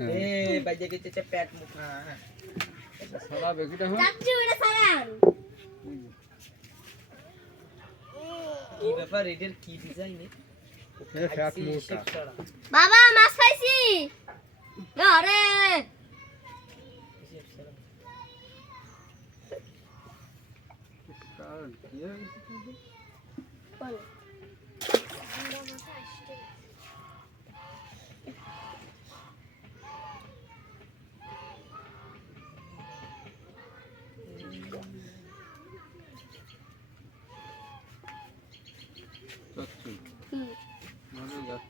হ্যাঁ। যাচ্ছি ওটা কি ব্যাপার এটার কি ডিজাইন এ? ফ্যাট মোটা বাবা মাছ খাইছি আরে। কারণ কি? হয়েছে?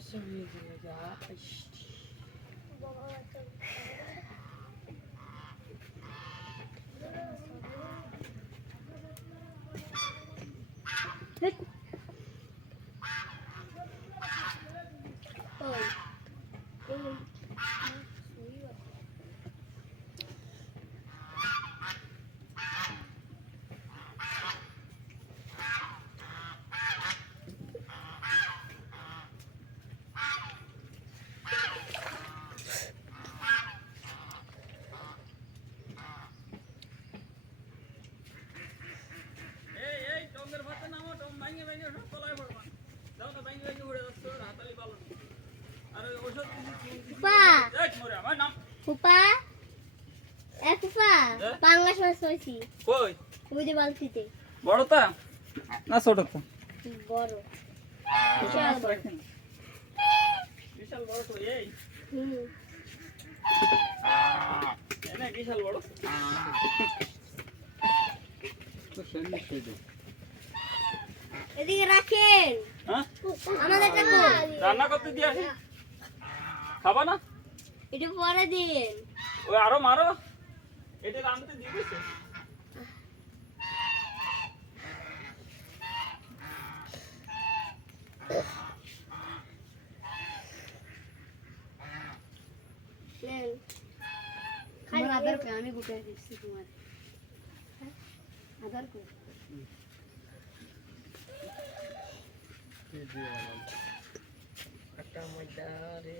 Nasıl büyüdün ya? İşte. ফুপা এ? ফুপা পাঙ্গাস মাছ কই? ওই যে বালতিতে বড়টা না ছোটটা বড়। বিশাল বড়। বিশাল বড় তো এই? হুম। এনে বিশাল বড়। তো সেমনি সেটাই এদিকে রাখেন। হ্যাঁ? আমাদের রান্না করতে দিয়ে আসি। খাবা না? এটা পরে দিন। ওই আরও মারো। এটা রান্নাতে দিয়ে দিছে নেন। খাই। আদার করে আমি গুটে দিচ্ছি তোমার। আদার করে কি দিয়ে বানাবো? একটা ময়দা রে।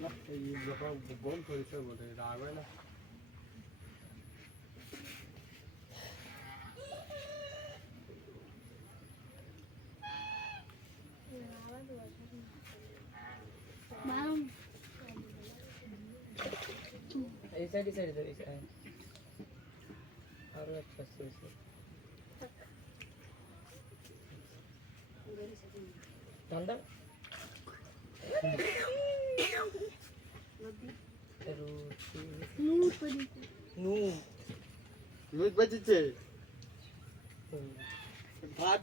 না, এই যখন বল করেছে বলে রাগ হয় না এই সাইড এই সাইড এই সাইড আরও একটা আছে ঠান্ডা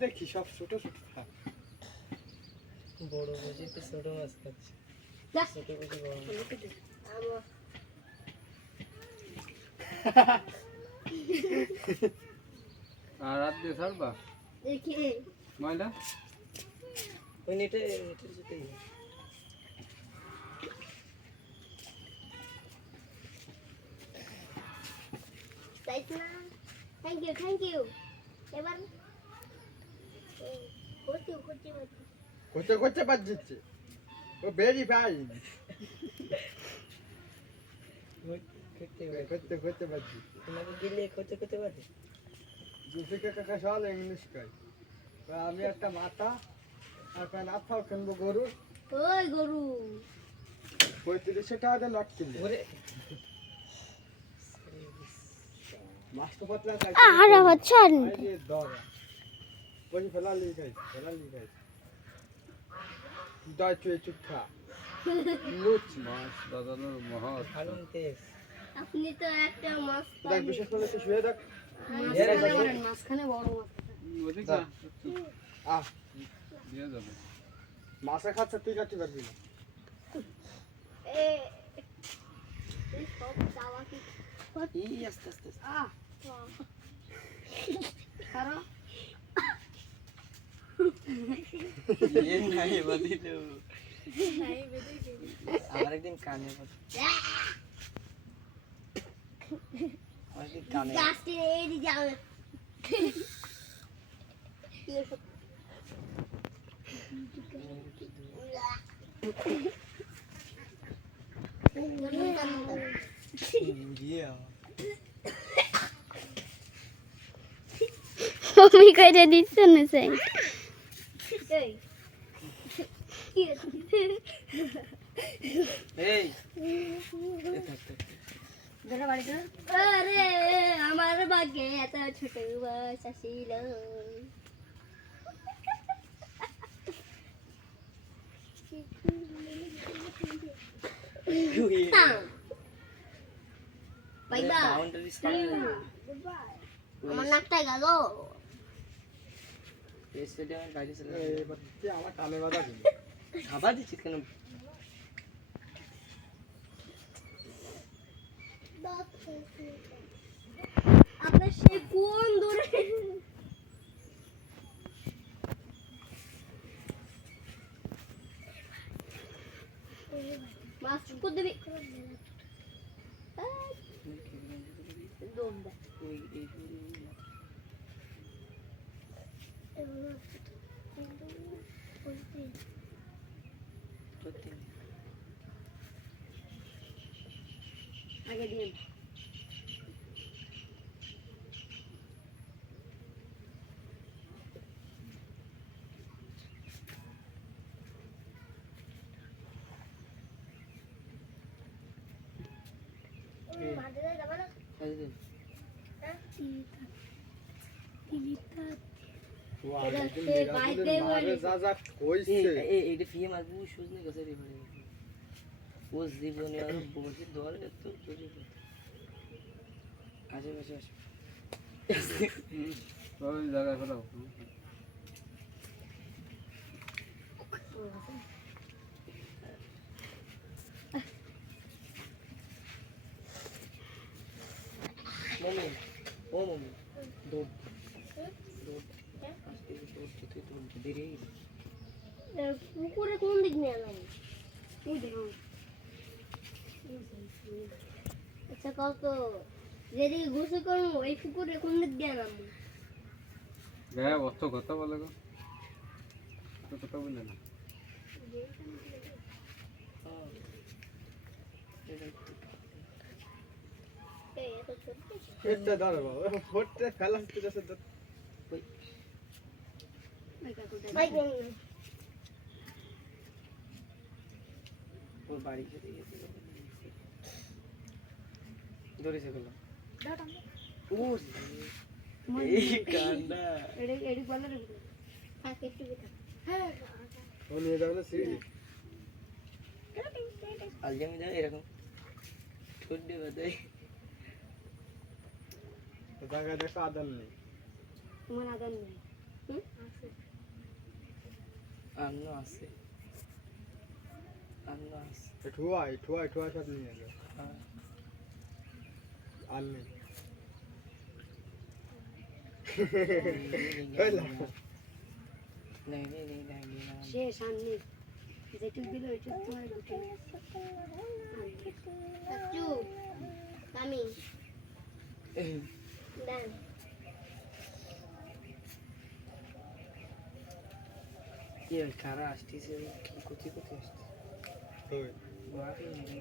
দেখি সব ছোট ছোট ভাত বড় বুঝি তো ছোট মাছ খাচ্ছে। ছোট বুঝি বড় আর রাত দিয়ে ছাড়বা? দেখি। ময়লা? ওই নেটে নেটের তাইতো থ্যাংক ইউ থ্যাংক ইউ এবার করতে করতে বাজিচ্ছে ও ভেরি ফাইন করতে হবে করতে করতে বাজি তোমাকে গেলে করতে করতে পারে জুসিকে কাকা সব ইংলিশ কয়। আমি একটা মাথা কয় নাথাও কিনবো গরুর ওই গরু। পঁয়ত্রিশশো টাকা দিয়ে নট কিনবো। আরে হচ্ছেন দরা ফেলা লিয়ে গাই ফেলা লিয়ে গাই দাই চুয়ে চুপ লুচ মাছ। দাদানোর মহৎ ভালো তেজ আপনি তো একটা মাছ দেখ বিশেষ করে শুয়ে দেখ। মাঝখানে বড় মাছ। আহ। দিয়ে যাবে মাছে খাচ্ছে তুই কাটতে পারবি না এ এই সব চাওয়া কি এই আস্তে আস্তে আস্তে। আহ খারাপ এ নাই বাদিল আমার একদিন কানে বাজে আমার একদিন কানে মম্মি কইরে দিচ্ছে না সেই আমার বাগে এত ছোট বাসা ছিল বাই বাই বাউন্ডারি সামনে আমার নাকটা গেল স্টেডিয়ামের বাইরে চলে এবার তুই আমার কানে বাধা দিবি খাবার দিচ্ছিস কেন আপনার সে কোন দূরে মাছ চুপ দেবি সত্যি আগে দিন কাজে দিন ও এটা আগে সে বাইতে মারে বলে। যা যা কইছে এই এইটা ফিয়ে মারবো সুজ নেই কাছে রে ও জীবনে আর বসে দৌড় এত চুরি আসে বসে আসে জায়গায় ফেলাও মমি ও মমি দৌড় দৌড় আজকে দৌড়ছি তুই দৌড় দেরি পুকুরে কোন দিক নিয়ে এলাম ওই দেখো আচ্ছা কত? যেদিকে গোসল করব ওই পুকুরে কোন দিক দিয়ে গায়ে অত কথা বলে গো। কথা বলে না। এটা ধর বাবা ফোটতে কাছে ধর। ভাই বাড়ি খেতে গেছে। ধরেছে গেল ও এই কান্ডা এডি এডি বলে রে একটু বেটা হ্যাঁ। ও নিয়ে যাবে না সিঁড়ি আলজামি দেয় এরকম। ঠোঁট দিয়ে বাদাই তো দেখো আদান নেই। তোমার আদান নেই। হুম? আন্ন আছে। আন্ন আছে। ঠুয়াই ঠুয়াই ঠুয়াই সব নিয়ে যাবে হ্যাঁ। যেটুক দিল ওইটুক তোমার চাচু ওই কারা আসতেছে কোথায় কোথায় বাড়ি নেই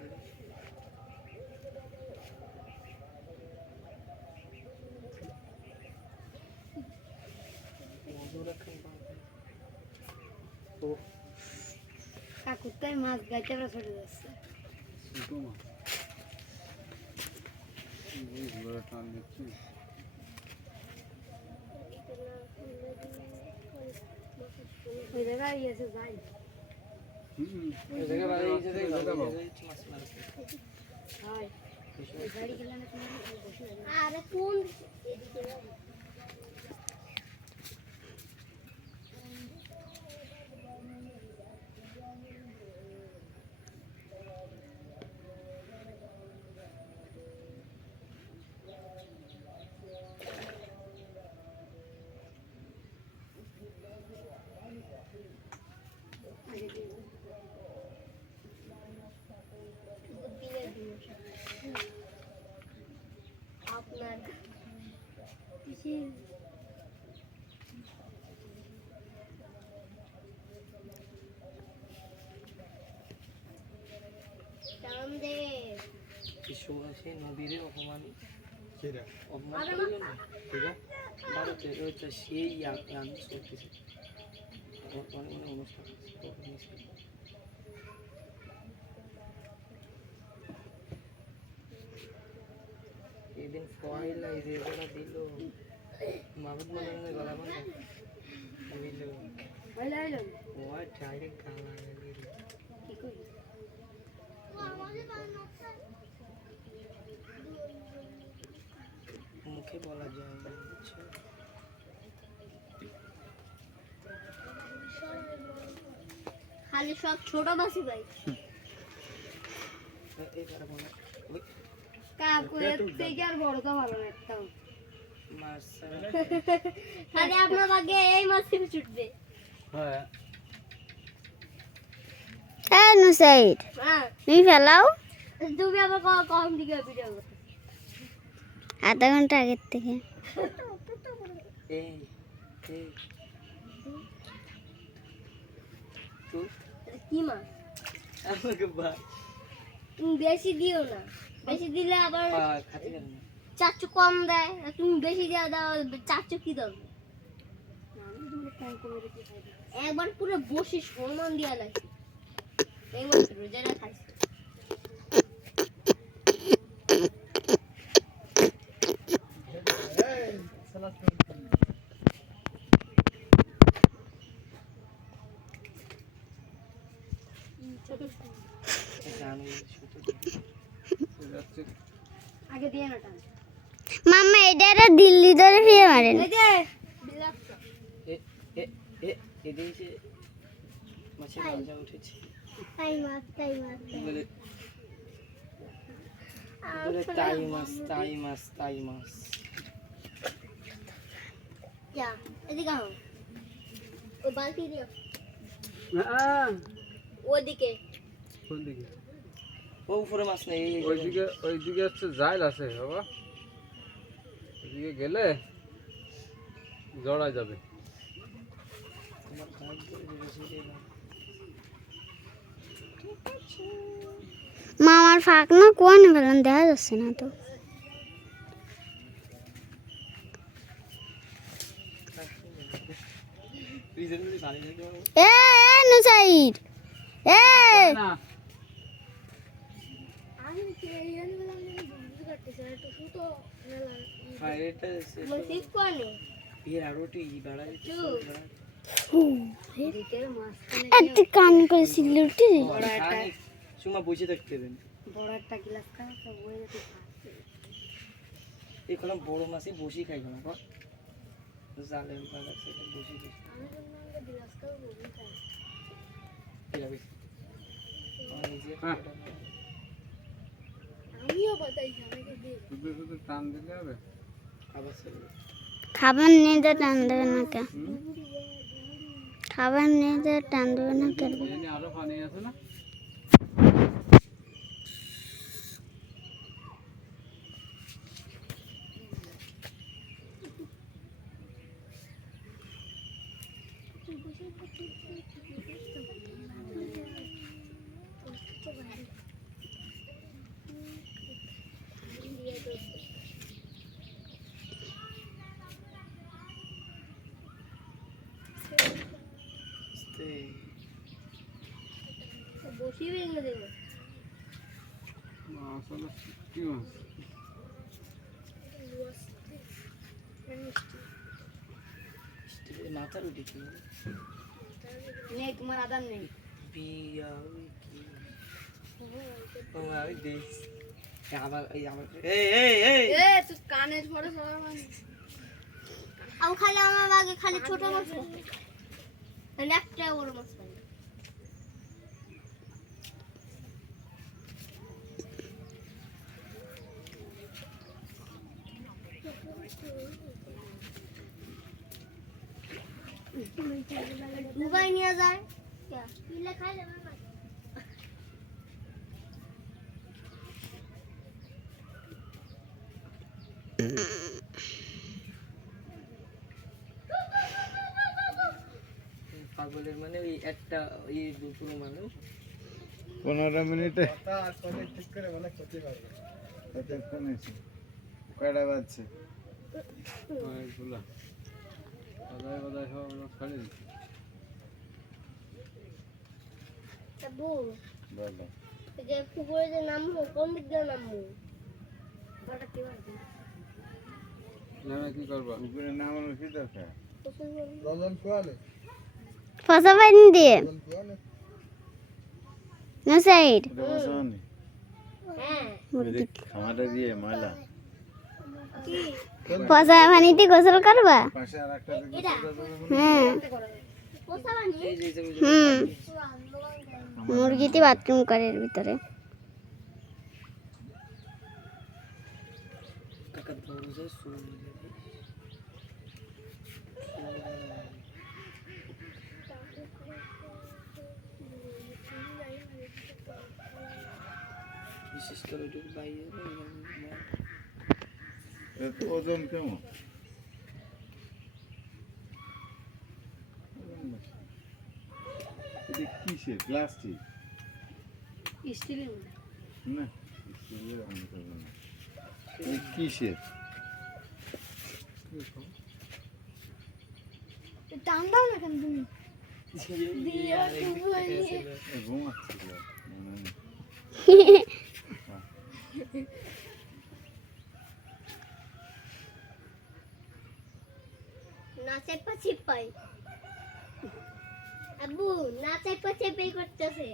ও কাকুরটাই মাছ গাইতে চলে যাচ্ছে। ওই হয়। আরে কোন এদিকে যাও। আপনার রামদেব বিশ্ববাসী নদীর অপমান অপমান ভারতে ওইটা সেই গান করতেছে অনেক অনুষ্ঠান আছে। এদিন পয়লা এই রেজাল্ট দিল মাহমুদ মনে গলা বন্ধ। দিল হইল ডাইরেক্ট গালা কি কই মুখে বলা যায় না বুঝছ? খালি সব ছোট বাসি ভাই। কাকু এর থেকে আর বড় তো ভালো না একটাও। মাছ খালি আপনার ভাগ্যে এই মাছ থেকে ছুটবে। হ্যাঁ। হ্যাঁ নুসাইড হ্যাঁ। তুমি ফেলাও। তুমি আবার ক- কখন দিকে ভিডিও করো আধা ঘণ্টা আগের থেকে। এই এই। তুই এটা কি মাছ তুমি বেশি দিও না। বেশি দিলে আবার চারচু কম দেয়। আর তুমি বেশি দিয়ে দাও চারচু কি দাও। একবার পুরো বসে সম্মান দিয়া লাগে এই মাত্র রোজারা খাইছে এই সালাদ গান শুতে যাচ্ছে আগে দিয়ে না টান। মাম্মা এটা একটা দিল্লি ধরে ফিরে মারেন এই যে এ এ এ এদিকে মাছের বাজা উঠেছে। তাই মাছ তাই মাছ। বলে বলে তাই মাছ তাই মাছ তাই মাছ। যা এদিকে আও ওই বালতি দিও। হ্যাঁ ওদিকে। কোন দিকে ও উপরে মাছ নেই ওইদিকে ওইদিকে হচ্ছে জাইল আছে বাবা। ওইদিকে গেলে জড়া যাবে। না। মামার ফাঁক না কোয়ানে ফেলেন দেখা যাচ্ছে না তো? এ এ নুসাইড এ! এত কান করে সিলুটি সুমা বসে থাকতে হবে বড় একটা গ্লাস খাও তো মাছই বসি খাই না জালের সেটা বসি খাই খাবার নিয়ে যা টান দেবে না কে খাবার নিয়ে যা টান দেবে না কে আরও পানি আছে না? দেবো হলো কি মাছ মাথার উঠে কি নেই তোমার আদার নেই বিয়া ও আমি খালি আমার খালি ছোট মাছ একটা বড় মাছ খাই দুবাই নিয়ে যায়। কিলে খাই পাগলের মানে ওই একটা এই দুপুরো মানুষ। পনেরো মিনিটে। ঠিক করে বলে ক্ষতি করবে কয়টা বাজছে? পুকুরে যে নামবো কোন দিক দিয়ে নামবো নামে কি করবা উপরে নামানোর কি দরকার ফসা পানি দিয়ে রজন সাইড। হ্যাঁ। খামাটা দিয়ে ময়লা। কি? ফসা পানিতে গোসল করবা? হ্যাঁ। হুম। মুরগিতে বাথরুম করে এর ভিতরে। বিশেষ করে বাইরে। ওজন কেমন? এটা কিসের? প্লাস্টিক? স্টিলের না স্টিলের আমি না। এটা কিসের? টান দাও না কেন তুমি? ঘুমাচ্ছি আব্বু না চেপাই করতেছে।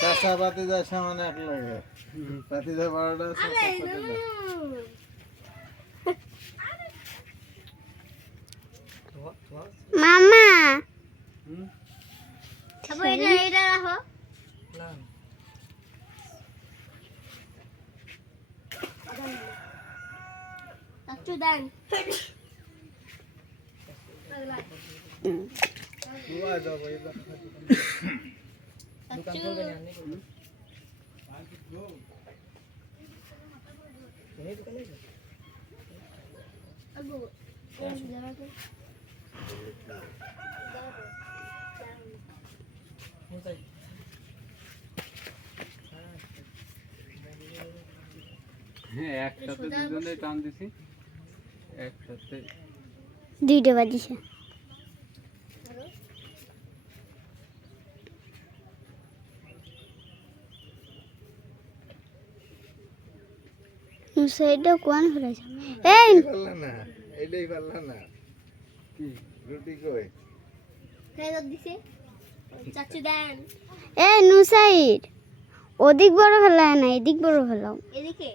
চাষা পাতি যা সামনে এক লাগে। পাতি যা বারোটা চাষা পাতি যা। ধোয়া ধোয়া মামা হুম? আব্বু এটা এটা রাখো না একটু দেন খোয়া যাব এবার দোকান খুলবে না আনি করবে এই দোকানে হ্যাঁ একসাথে দুজনে টান দিছি। একসাথে। দুইটা বাজিছে। কোন ফেলেছে এই! পারলা না এটাই পারলা না। কি? রুটি কই? ফেরত দিছে। চাচু দেন। এই নু সাইড ওদিক বড় ফেলায় না এদিক বড় ফেলাও। এদিকে?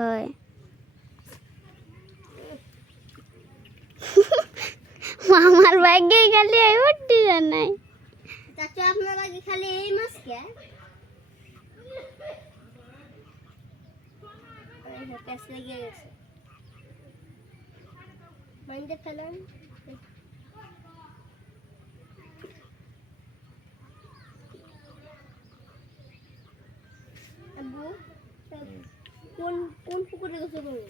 হয়। মামার ব্যাগে খালি এই ভর্তি জানাই চাচু আপনার আগে খালি এই মাছ কে? প্যাস লেগে গেছে। মাইন্ডে ফেলেন? আব্বু? কোন কোন পুকুরে গেছে তুমি?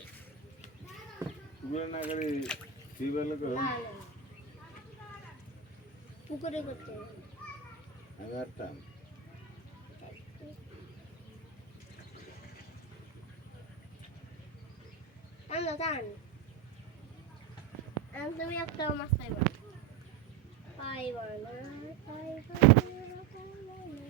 পুকুরে না করে টিউবওয়েলে করো পুকুরে করতে? হবে। টানো আমি তুমি একটা মাছ পাইবা। পাইবা না পাইবা না,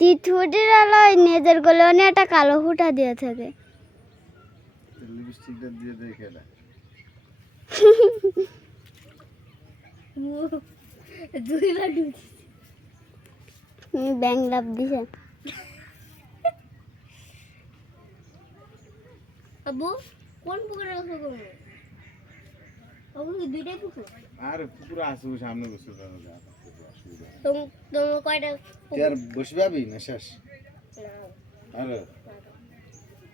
তিথুটির আলোয় নেজের গলে অনেক একটা কালো হুটা দিয়ে থাকে। লিপস্টিকটা দিয়ে দেখে না দুইবার ঢুকছি ব্যাং লাভ দিছে। আবু কোন পুকুরে করব ওগুলো কি দুইটাই পুকুর আর পুকুর আসব সামনে বসে তোমার কয়টা আর বসে যাবি না শেষ? আর।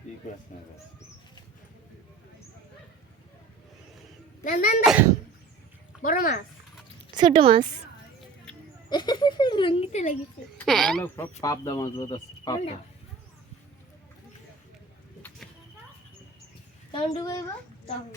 কি কাজ না না না না। বড় মাছ? ছোট মাছ। লঙ্গিতে লাগিছে সব মাছ ডুবাইব তখন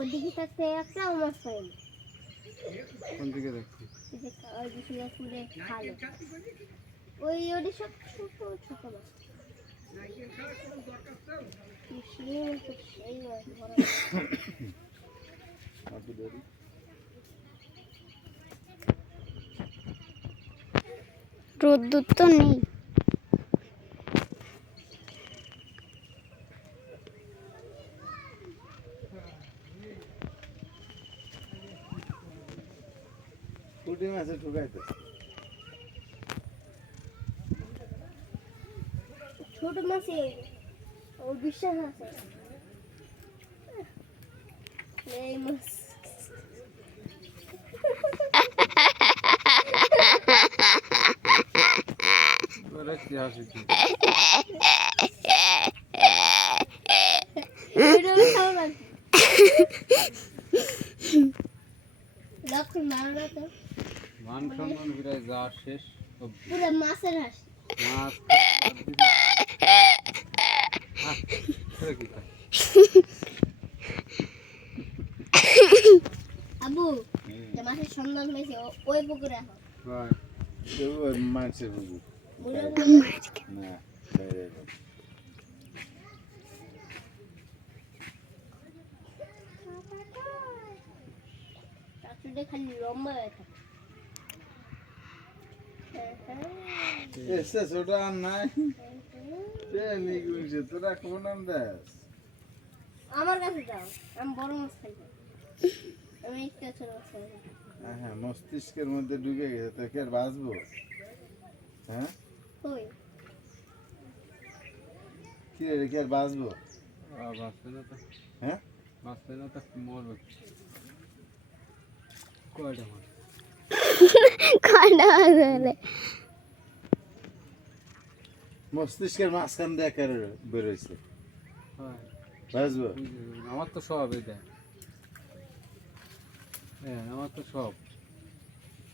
ওদিকে থাকতে একটাও মাছ পাইনি কোন ওই যে সিঙ্গাপুরে খালো। ওই ওটি সব ছোট ছোট মাছ। রোদ্দুর তো নেই ছোট মাছে ও বিশ্বাস আছে এই মাছ এবারে কি হাসি কি এটা আমি খাব না লক্ষ্য মারো না তো মান সম্মান বিরাজ যা শেষ সব পুরো মাছের হাঁস মাছ আহ, এটা কি খায়? আবু যে হয়েছে ওই পুকুরে এখন হয়। ওই মাছের পুকুর না খালি লম্বা হয়ে থাকে সে নিগুনছে তোরা কোন নাম দেস আমার কাছে আমি বড় মাছ খাইবো আমি একটা ছোট মাছ খাইবো হ্যাঁ মস্তিষ্কের মধ্যে ঢুকে গেছে তো কি আর বাঁচবো? হ্যাঁ? কই? কি রে কি আর বাঁচবো? বাঁচবে না তো হ্যাঁ? বাঁচবে না তো মরবে। কয়টা মাছ কয়টা মাছ মস্তিষ্কের মাঝখান দিয়ে বেরোইছে হয়। বাঁচবো? আমার তো সব এটা হ্যাঁ আমার তো সব।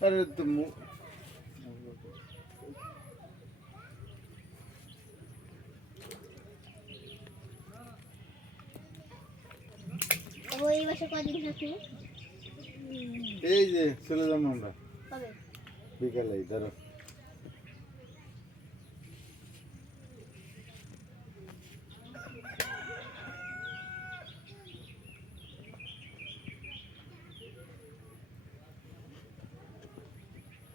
আরে তো এই কদিন থাকবে? এই যে চলে যাব আমরা বিকালে ধরো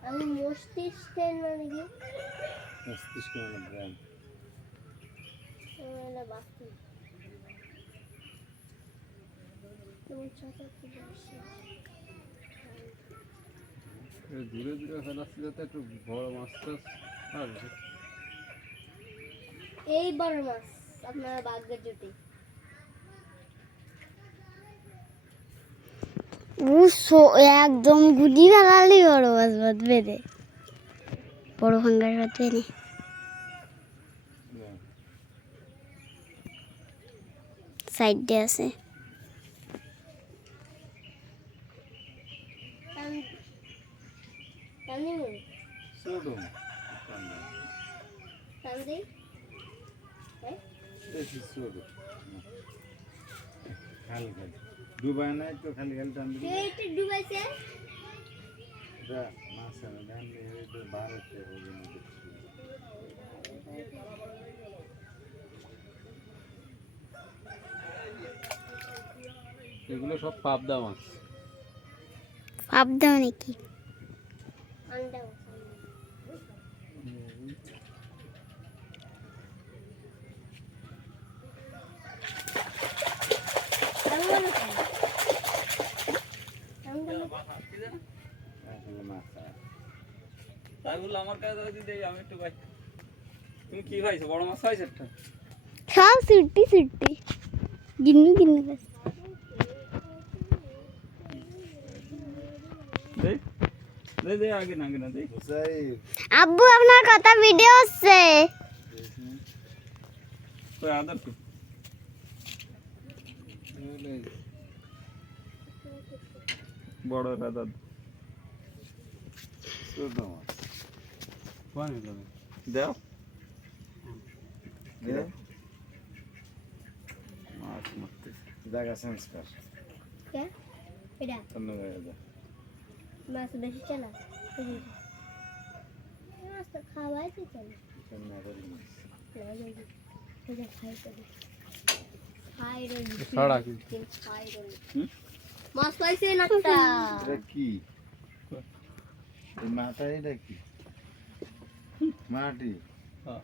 আমি মস্তিষ্কের মানে কি মস্তিষ্ক মানে ব্রেন বাকি তুমি ছোট একটু দূরে দূরে ফেলাচ্ছি যাতে একটু বড় মাছ টাছ এই বড় মাছ আপনার ভাগ্যের জুটি। ও একদম গুটি ফেলালি বড় মাছ বাদ বেঁধে। বড় ভাঙ্গার রাতে নে সাইডে আছে। ডুবাই নাই তো খালি খালি টান ডুবাইছে মাছ। এগুলো সব পাবদা মাছ পাপ দাও নাকি আন্ডা আসলে মাছ আর। তাই বলল আমার কাছে যদি দেই আমি একটু পাই তুমি কি খাইছো? বড় মাছ খাইছো একটা? সব সুটি সুটি গিন্নু গিন্নু করে। দেই দেই দেই আগে না আগে না দেই। মুসাইব, আব্বু আপনার কথা ভিডিও হচ্ছে। তো আদার কি? বড় আদার। ছোট মাছ। পানি লাগে দাও। মাছ মারতে। জায়গা চেঞ্জ কর কে। মাছ বেশি চলা? মাছ তো খাওয়াই তো চলে। না ছাড়া কি? খাই মাছ পাইছে নাকটা কি? এই এটা কি? মাটি হ্যাঁ